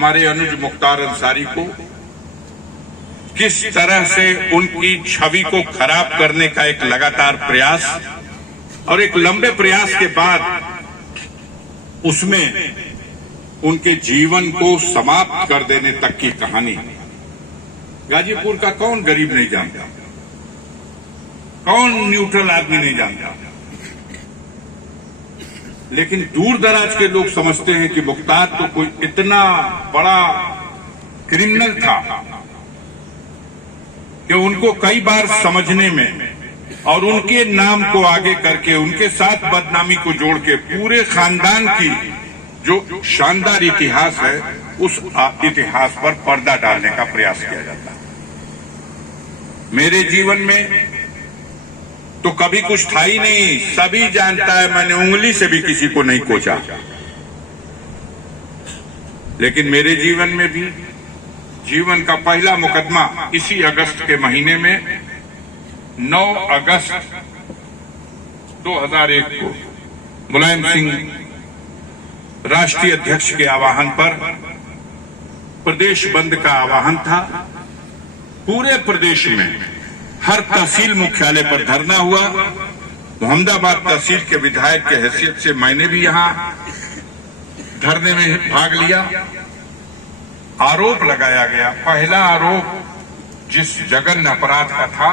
हमारे अनुज मुख्तार अंसारी को किस तरह से उनकी छवि को खराब करने का एक लगातार प्रयास और एक लंबे प्रयास के बाद उसमें उनके जीवन को समाप्त कर देने तक की कहानी। गाजीपुर का कौन गरीब नहीं जानता, कौन न्यूट्रल आदमी नहीं जानता, लेकिन दूर दराज के लोग समझते हैं कि मुख्तार तो कोई इतना बड़ा क्रिमिनल था कि उनको कई बार समझने में और उनके नाम को आगे करके उनके साथ बदनामी को जोड़ के पूरे खानदान की जो शानदार इतिहास है उस इतिहास पर पर्दा डालने का प्रयास किया जाता है। मेरे जीवन में तो कभी कुछ था ही नहीं, सभी जानता है मैंने उंगली से भी किसी को नहीं कोचा, लेकिन मेरे जीवन में भी जीवन का पहला मुकदमा इसी अगस्त के महीने में 9 अगस्त 2001 को मुलायम सिंह राष्ट्रीय अध्यक्ष के आह्वान पर प्रदेश बंद का आह्वान था। पूरे प्रदेश में हर तहसील मुख्यालय पर धरना हुआ। मोहम्मदाबाद तहसील के विधायक के हैसियत से मैंने भी यहां धरने में भाग लिया। आरोप लगाया गया, पहला आरोप जिस जघन्य अपराध का था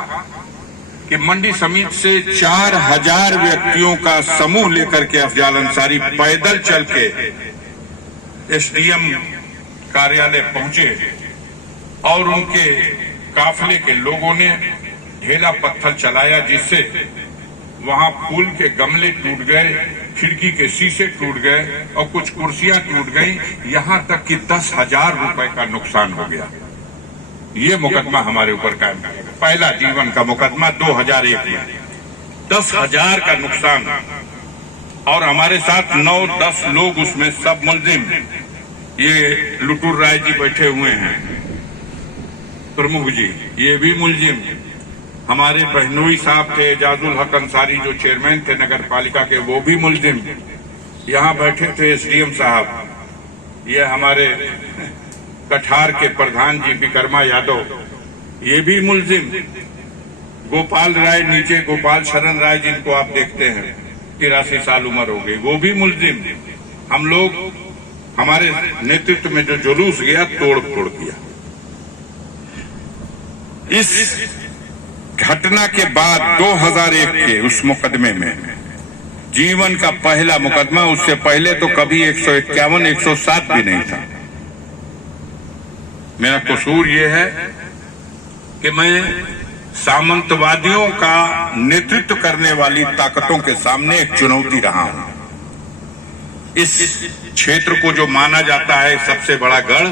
कि मंडी समिति से 4000 व्यक्तियों का समूह लेकर के अफजाल अंसारी पैदल चल के एसडीएम कार्यालय पहुंचे और उनके काफिले के लोगों ने ढेला पत्थर चलाया, जिससे वहां पुल के गमले टूट गए, खिड़की के शीशे टूट गए और कुछ कुर्सियां टूट गई, यहां तक कि 10,000 रुपए का नुकसान हो गया। ये मुकदमा हमारे ऊपर कायम है। पहला जीवन का मुकदमा 2001 में 10,000 का नुकसान और हमारे साथ 9-10 लोग उसमें सब मुलजिम। ये लुटूर राय जी बैठे हुए हैं, प्रमुख जी, ये भी मुलजिम। हमारे बहनोई साहब थे, एजाजुल हक अंसारी जो चेयरमैन थे नगर पालिका के, वो भी मुलजिम। यहाँ बैठे थे एसडीएम साहब, ये हमारे कठार के प्रधान जी विक्रमा यादव, ये भी मुलजिम। गोपाल राय नीचे, गोपाल शरण राय जिनको आप देखते हैं, 83 साल उम्र हो गई, वो भी मुलजिम। हम लोग, हमारे नेतृत्व में जो जुलूस गया तोड़ फोड़ किया। इस घटना के बाद 2001 के उस मुकदमे में जीवन का पहला मुकदमा, उससे पहले तो कभी 151, 107 भी नहीं था। मेरा कसूर ये है कि मैं सामंतवादियों का नेतृत्व करने वाली ताकतों के सामने एक चुनौती रहा हूं। इस क्षेत्र को जो माना जाता है सबसे बड़ा गढ़,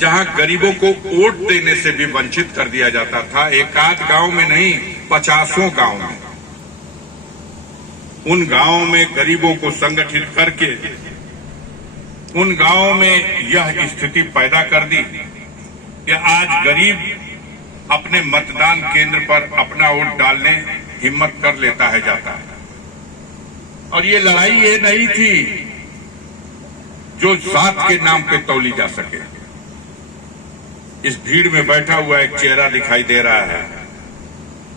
जहां गरीबों को वोट देने से भी वंचित कर दिया जाता था, एक आध गांव में नहीं, 50 गांव में, उन गांवों में गरीबों को संगठित करके उन गांवों में यह स्थिति पैदा कर दी कि आज गरीब अपने मतदान केंद्र पर अपना वोट डालने हिम्मत कर लेता है, जाता है। और ये लड़ाई ये नहीं थी जो जात के नाम पे तौली जा सके। इस भीड़ में बैठा हुआ एक चेहरा दिखाई दे रहा है,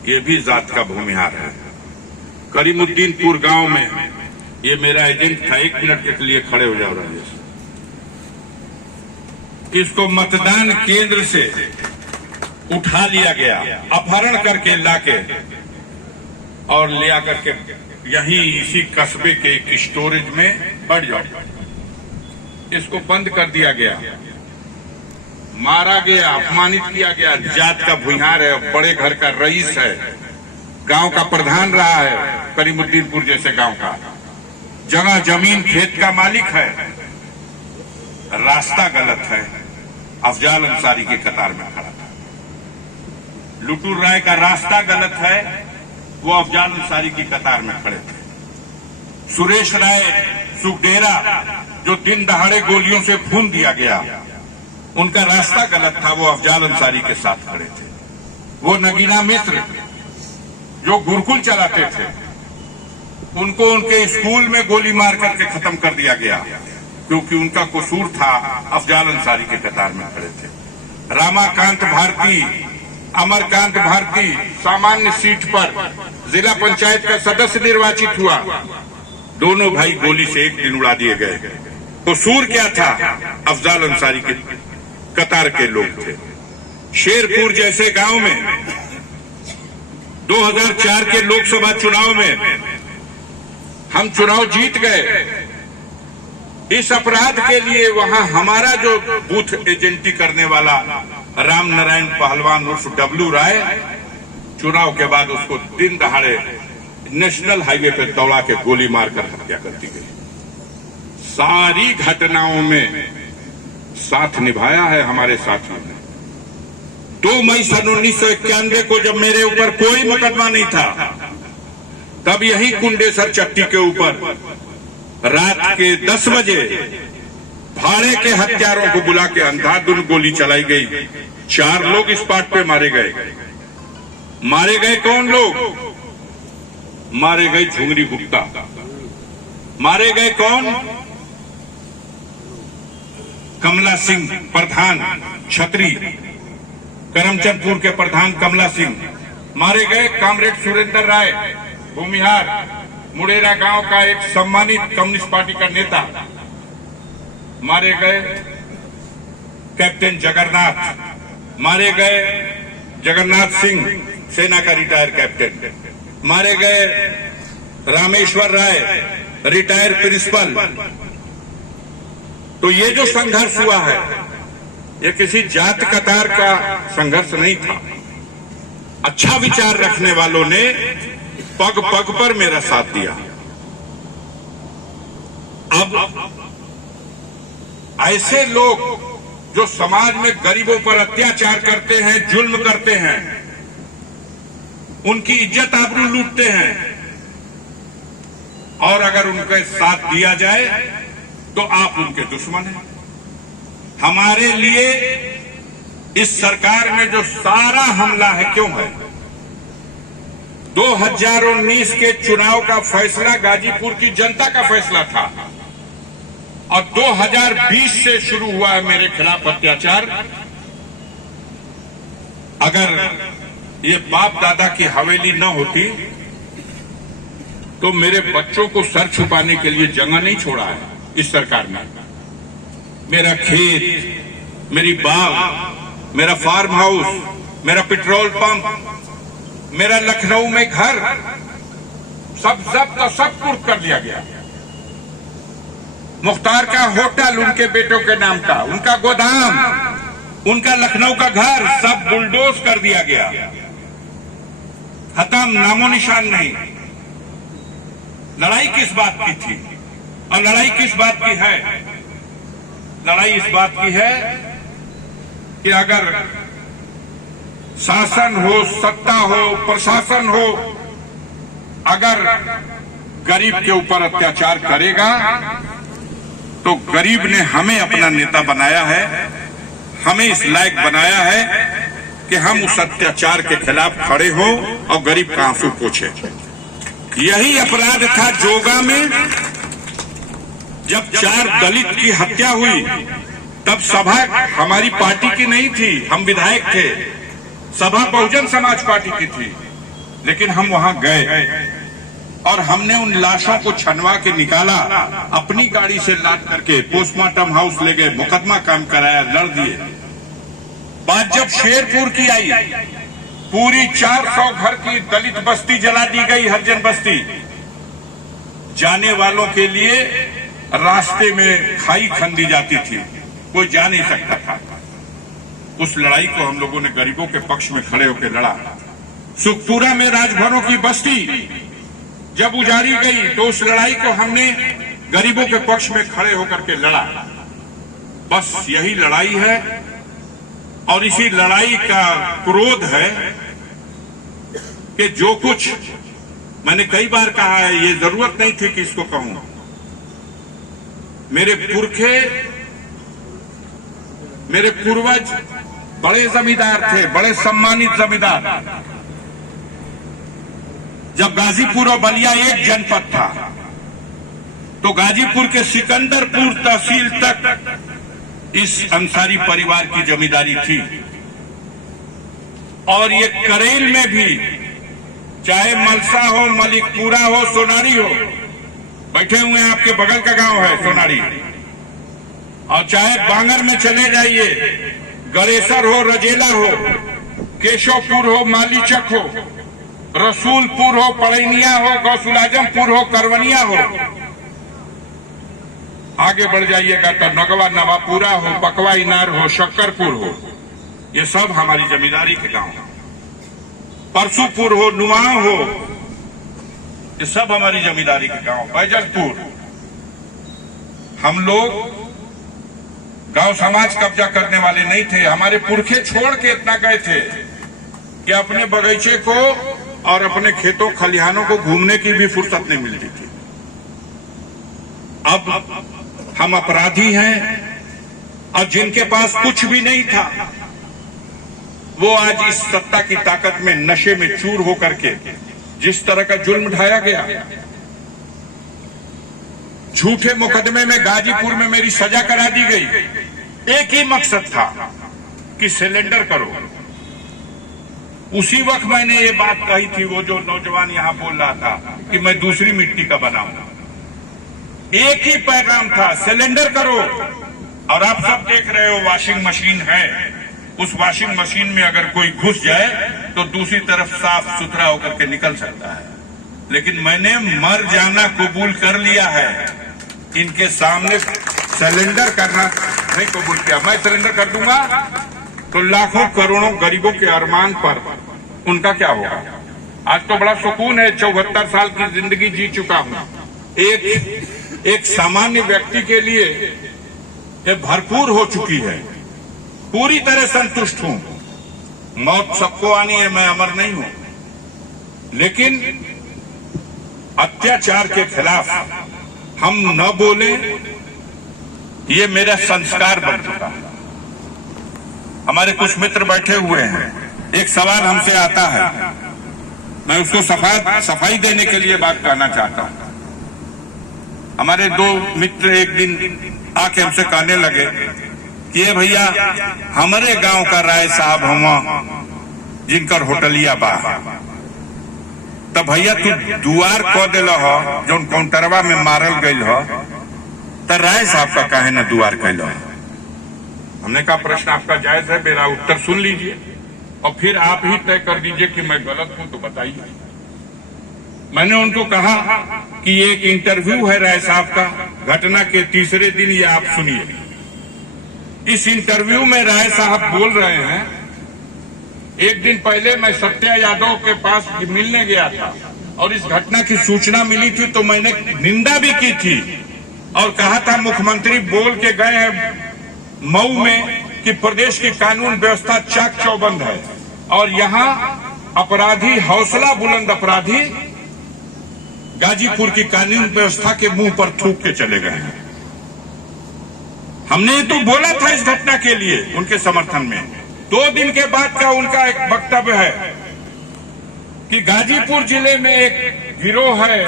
ये भी जात का भूमिहार है। करीमुद्दीनपुर गांव में ये मेरा एजेंट था, 1 मिनट के लिए खड़े हो जाओ राजेश। इसको मतदान केंद्र से उठा लिया गया, अपहरण करके लाके और ले आकर के यहीं इसी कस्बे के एक स्टोरेज में बढ़ जाओ। इसको बंद कर दिया गया, मारा गया, अपमानित किया गया। जात का भूमिहार है, बड़े घर का रईस है, गांव का प्रधान रहा है, करीमुद्दीनपुर जैसे गांव का, जगह जमीन खेत का मालिक है। रास्ता गलत है, अफजाल अंसारी की कतार में खड़ा था। लुटूर राय का रास्ता गलत है, वो अफजाल अंसारी की कतार में खड़े थे। सुरेश राय सुखडेरा जो दिन दहाड़े गोलियों से खून दिया गया, उनका रास्ता गलत था, वो अफजाल अंसारी के साथ खड़े थे। वो नगीना मिश्र जो गुरुकुल चलाते थे, उनको उनके स्कूल में गोली मार करके खत्म कर दिया गया। क्योंकि उनका कसूर था, अफजाल अंसारी के कतार में खड़े थे। रामाकांत भारती, अमरकांत भारती सामान्य सीट पर जिला पंचायत का सदस्य निर्वाचित हुआ, दोनों भाई गोली से एक दिन उड़ा दिए गए। कसूर क्या था? अफजाल अंसारी के कतार के लोग थे। शेरपुर जैसे गांव में 2004 के लोकसभा चुनाव में हम चुनाव जीत गए। इस अपराध के लिए वहां हमारा जो बूथ एजेंटी करने वाला राम नारायण पहलवान उर्फ डब्लू राय, चुनाव के बाद उसको दिन दहाड़े नेशनल हाईवे पर दौड़ा के गोली मारकर हत्या कर दी गई। सारी घटनाओं में साथ निभाया है हमारे साथियों ने। 2 मई सन 1991 को जब मेरे ऊपर कोई मुकदमा नहीं था, तब यही कुंडेसर चट्टी के ऊपर रात के 10 बजे भाड़े के हत्यारों को बुला के अंधाधुंध गोली चलाई गई। 4 लोग स्पॉट पे मारे गए। मारे गए कौन लोग? मारे गए झुंगरी गुप्ता। मारे गए कौन? कमला सिंह प्रधान छतरी, करमचंदपुर के प्रधान कमला सिंह। मारे गए कॉमरेड सुरेंद्र राय भूमिहार, मुड़ेरा गांव का एक सम्मानित कम्युनिस्ट पार्टी का नेता। मारे गए कैप्टन जगन्नाथ। मारे गए जगन्नाथ सिंह, सेना का रिटायर कैप्टन। मारे गए रामेश्वर राय, रिटायर प्रिंसिपल। तो ये जो संघर्ष हुआ है, ये किसी जात कतार का संघर्ष नहीं था। अच्छा विचार रखने वालों ने पग पग पर मेरा साथ दिया। अब ऐसे लोग जो समाज में गरीबों पर अत्याचार करते हैं, जुल्म करते हैं, उनकी इज्जत आबरू लूटते हैं, और अगर उनके साथ दिया जाए तो आप उनके दुश्मन हैं। हमारे लिए इस सरकार में जो सारा हमला है क्यों है? 2019 के चुनाव का फैसला गाजीपुर की जनता का फैसला था, और 2020 से शुरू हुआ है मेरे खिलाफ अत्याचार। अगर ये बाप दादा की हवेली न होती तो मेरे बच्चों को सर छुपाने के लिए जगह नहीं छोड़ा है इस सरकार ने। मेरा खेत, मेरी बाग, मेरा फार्म हाउस, मेरा पेट्रोल पंप, मेरा लखनऊ में घर, सब जब्त और सब कुर्क कर लिया गया। मुख्तार का होटल उनके बेटों के नाम का, उनका गोदाम, उनका लखनऊ का घर सब बुलडोज कर दिया गया। खत्म, नामो निशान नहीं। लड़ाई किस बात की थी? और लड़ाई किस बात की है? लड़ाई इस बात की है कि अगर शासन हो, सत्ता हो, प्रशासन हो, अगर गरीब के ऊपर अत्याचार करेगा तो गरीब ने हमें अपना नेता बनाया है, हमें इस लायक बनाया है कि हम उस अत्याचार के खिलाफ खड़े हों और गरीब का आंसू पोंछे। यही अपराध था जोगा में, जब 4 दलित की हत्या हुई। तब सभा हमारी पार्टी की नहीं थी, हम विधायक थे, सभा बहुजन समाज पार्टी की थी, लेकिन हम वहां गए और हमने उन लाशों को छनवा के निकाला, अपनी गाड़ी से लाद करके पोस्टमार्टम हाउस ले गए, मुकदमा काम कराया, लड़ दिए। बात जब शेरपुर की आई, पूरी 400 घर की दलित बस्ती जला दी गई, हरिजन बस्ती। जाने वालों के लिए रास्ते में खाई खंदी जाती थी, कोई जा नहीं सकता था। उस लड़ाई को हम लोगों ने गरीबों के पक्ष में खड़े होकर लड़ा। सुखपुरा में राजभरों की बस्ती जब उजाड़ी गई तो उस लड़ाई को हमने गरीबों के पक्ष में खड़े होकर के लड़ा। बस यही लड़ाई है, और इसी लड़ाई का क्रोध है कि जो कुछ मैंने कई बार कहा है, ये जरूरत नहीं थी कि इसको कहूं। मेरे पुरखे, मेरे पूर्वज बड़े जमींदार थे, बड़े सम्मानित जमींदार। जब गाजीपुर और बलिया एक जनपद था तो गाजीपुर के सिकंदरपुर तहसील तक इस अंसारी परिवार की जमींदारी थी। और ये करेल में भी, चाहे मलसा हो, मलिकपुरा हो, सोनारी हो, बैठे हुए हैं आपके बगल का गांव है सोनारी, और चाहे बांगर में चले जाइए, गरेसर हो, रजेला हो, केशवपुर हो, मालीचक हो, रसूलपुर हो, पड़ैनिया हो, गौसुलाजमपुर हो, करवनिया हो, आगे बढ़ जाइएगा तो नगवा नवापुरा हो, पकवा इनार हो, शक्करपुर हो, ये सब हमारी जमींदारी के गांव। परसुपुर हो, नुआव हो, ये सब हमारी जमींदारी के गांव। बैजलपुर, हम लोग गांव समाज कब्जा करने वाले नहीं थे। हमारे पुरखे छोड़ के इतना गए थे कि अपने बगीचे को और अपने खेतों खलिहानों को घूमने की भी फुर्सत नहीं मिलती थी। अब हम अपराधी हैं, और जिनके पास कुछ भी नहीं था वो आज इस सत्ता की ताकत में नशे में चूर होकर के जिस तरह का जुल्म ढाया गया। झूठे मुकदमे में गाजीपुर में मेरी सजा करा दी गई। एक ही मकसद था कि सिलेंडर करो। उसी वक्त मैंने ये बात कही थी, वो जो नौजवान यहां बोल रहा था कि मैं दूसरी मिट्टी का बनाऊंगा। एक ही पैगाम था, सिलेंडर करो। और आप सब देख रहे हो वॉशिंग मशीन है, उस वॉशिंग मशीन में अगर कोई घुस जाए तो दूसरी तरफ साफ सुथरा होकर के निकल सकता है। लेकिन मैंने मर जाना कबूल कर लिया है, इनके सामने सिलेंडर करना नहीं कबूल किया। मैं सिलेंडर कर दूंगा तो लाखों करोड़ों गरीबों के अरमान पर उनका क्या होगा। आज तो बड़ा सुकून है, 74 साल की जिंदगी जी चुका हूं। एक सामान्य व्यक्ति के लिए ये भरपूर हो चुकी है। पूरी तरह संतुष्ट हूं। मौत सबको आनी है, मैं अमर नहीं हूं, लेकिन अत्याचार के खिलाफ हम न बोले, ये मेरा संस्कार बन चुका है। हमारे कुछ मित्र बैठे हुए हैं, एक सवाल हमसे आता है, मैं उसको सफाई देने के लिए बात कहना चाहता हूं। हमारे दो मित्र एक दिन आके हमसे कहने लगे कि ये भैया हमारे गांव का राय साहब हम जिनकर होटलिया बा, तब भैया तू दुआर कह दिल हो जो काउंटरवा में मारल गई हो, तो राय साहब का काहे न दुआर कैल। हमने कहा प्रश्न आपका जायज है, मेरा उत्तर सुन लीजिए और फिर आप ही तय कर दीजिए कि मैं गलत हूं तो बताइए। मैंने उनको कहा कि ये एक इंटरव्यू है राय साहब का, घटना के तीसरे दिन, ये आप सुनिए। इस इंटरव्यू में राय साहब बोल रहे हैं, एक दिन पहले मैं सत्या यादव के पास मिलने गया था और इस घटना की सूचना मिली थी, तो मैंने निंदा भी की थी और कहा था मुख्यमंत्री बोल के गए हैं मऊ में कि प्रदेश की कानून व्यवस्था चाक चौबंद है और यहां अपराधी, हौसला बुलंद अपराधी गाजीपुर की कानून व्यवस्था के मुंह पर थूक के चले गए हैं। हमने तो बोला था इस घटना के लिए उनके समर्थन में। 2 दिन के बाद का उनका एक वक्तव्य है कि गाजीपुर जिले में एक गिरोह है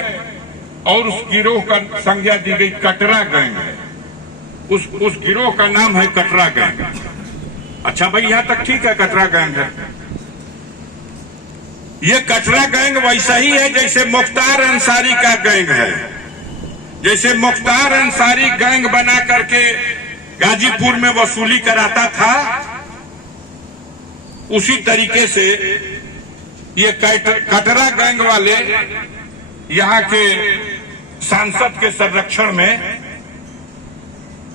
और उस गिरोह का संज्ञा दी गई कटरा गैंग है। उस गिरोह का नाम है कटरा गैंग। अच्छा भाई, यहां तक ठीक है, कटरा गैंग है। ये कटरा गैंग वैसा ही है जैसे मुख्तार अंसारी का गैंग है। जैसे मुख्तार अंसारी गैंग बना करके गाजीपुर में वसूली कराता था, उसी तरीके से ये कटरा गैंग वाले यहां के सांसद के संरक्षण में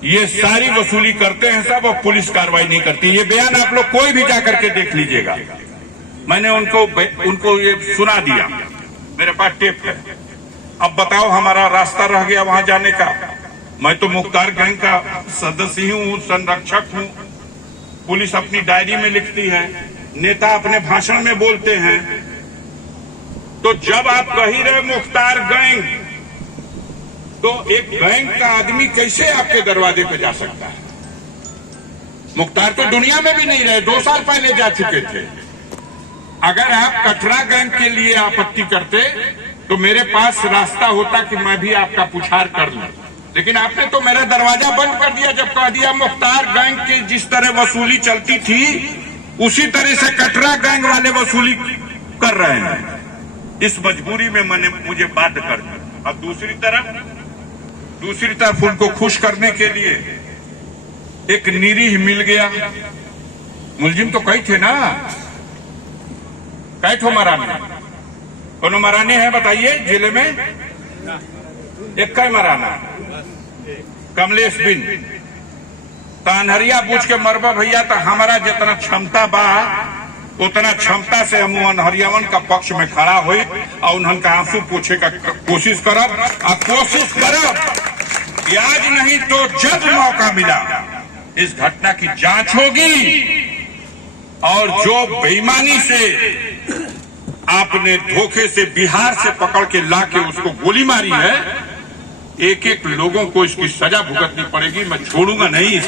ये सारी वसूली करते हैं सब, और पुलिस कार्रवाई नहीं करती। ये बयान आप लोग कोई भी जाकर के देख लीजिएगा। मैंने उनको ये सुना दिया, मेरे पास टेप है। अब बताओ, हमारा रास्ता रह गया वहां जाने का। मैं तो मुख्तार गैंग का सदस्य ही हूं, संरक्षक हूं। पुलिस अपनी डायरी में लिखती है, नेता अपने भाषण में बोलते हैं। तो जब आप कह ही रहे मुख्तार गैंग, तो एक गैंग का आदमी कैसे आपके दरवाजे पे जा सकता है? मुख्तार तो दुनिया में भी नहीं रहे, 2 साल पहले जा चुके थे। अगर आप कटरा गैंग के लिए आपत्ति करते तो मेरे पास रास्ता होता कि मैं भी आपका पुछार कर लूं, लेकिन आपने तो मेरा दरवाजा बंद कर दिया जब कह दिया मुख्तार गैंग की जिस तरह वसूली चलती थी उसी तरह से कटरा गैंग वाले वसूली कर रहे हैं। इस मजबूरी में मुझे बाध्य कर दिया। अब दूसरी तरफ उनको खुश करने के लिए एक निरीह मिल गया। मुलजिम तो कई थे ना, कई ठो मराने, कोनो मराने हैं बताइए जिले में? एक कई मराना कमलेश बिन तानहरिया पूछ के मरबा भैया, तो हमारा जितना क्षमता बा उतना क्षमता से हम अनहरियावन का पक्ष में खड़ा हुई और उनका आंसू पूछे का कोशिश करब कि आज नहीं तो जब मौका मिला इस घटना की जांच होगी और जो बेईमानी से आपने धोखे से बिहार से पकड़ के लाके उसको गोली मारी है, एक एक लोगों को इसकी सजा भुगतनी पड़ेगी। मैं छोड़ूंगा नहीं।